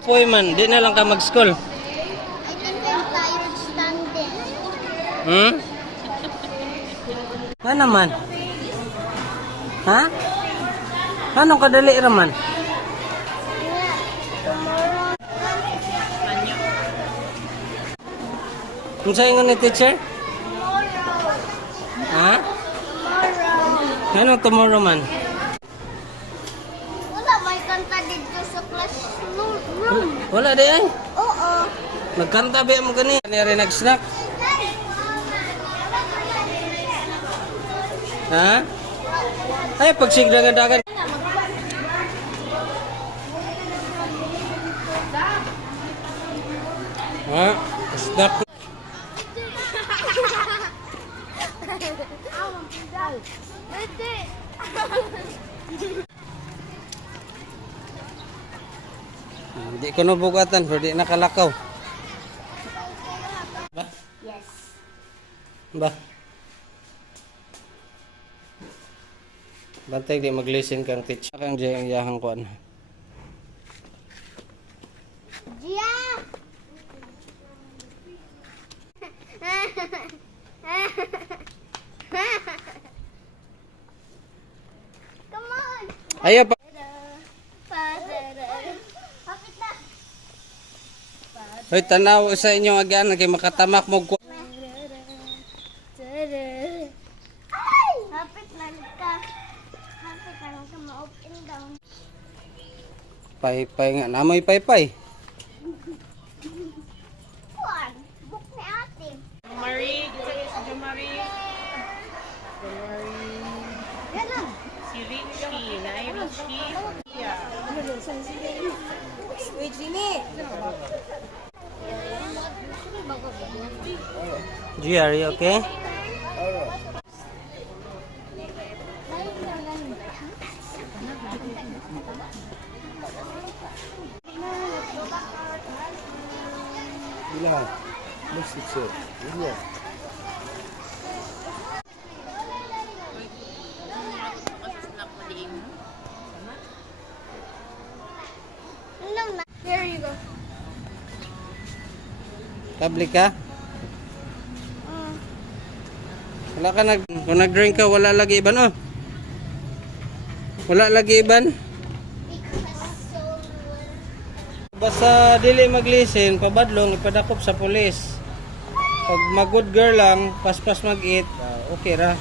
Poy man, di na lang ka mag-school. I think I'm tired standing. Ano naman? Ha? Anong kadali raman? Yeah, tomorrow. Kung sa ingon ni teacher? Tomorrow. Ha? Tomorrow. Anong tomorrow man? Wala, may kanta dito sa classroom. Wala di ay. Oo. Nagkanta ba mo gani? Kani nag-snack? Ha? Ay, pagsigdagan-dagan. Ha? Snack. Pwede. Hindi ko nabugatan, pero di nakalakaw. Ba? Yes. Ba? Bantay di mag-listen kang teacher. Kang diyang yahang kuan. Gia! Come on! Ayaw pa. Kapit na! Hoy, tanaw sa inyong agian kay makatamak mo. Ay! Kapit lang ka. Kapit lang ka ma-up and down. Pay-pay nga. Namoy pay-pay. Kuan! Book ni ate. Marie, dito si Jo Marie. Yan lang. Si Richie, na ay Richie. Yeah. Wait, Jimmy! G, are you okay? Bilal, mesti cek. Iya. There you go. Kabli ka? Wala ka kung nag-drink ka, wala lagi iban oh. Wala lagi iban. Basta dili mag-listen, pabadlong, ipadakop sa pulis. Pag mag-good girl lang, paspas mag-eat, okay ra.